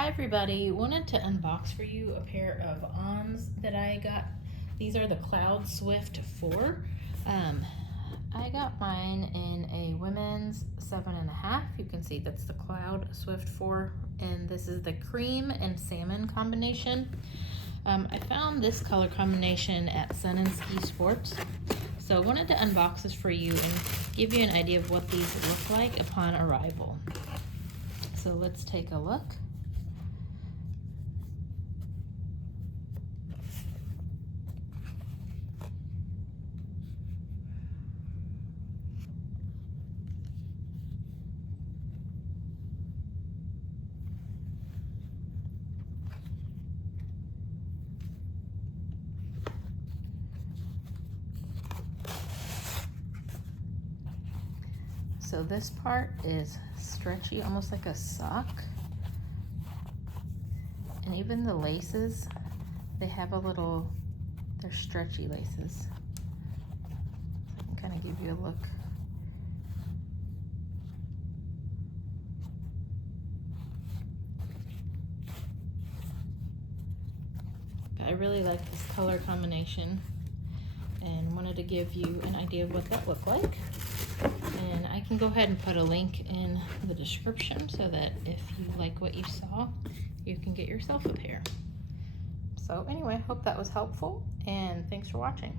Hi everybody, wanted to unbox for you a pair of Ons that I got. These are the Cloudswift 4. I got mine in a women's 7.5. You can see that's the Cloudswift 4, and this is the cream and salmon combination. I found this color combination at Sun&Skisports. So I wanted to unbox this for you and give you an idea of what these look like upon arrival. So let's take a look. So this part is stretchy, almost like a sock. And even the laces, they have a little, they're stretchy laces. I can kind of give you a look. I really like this color combination and wanted to give you an idea of what that looked like. And I can go ahead and put a link in the description so that if you like what you saw, you can get yourself a pair. So anyway, hope that was helpful, and thanks for watching.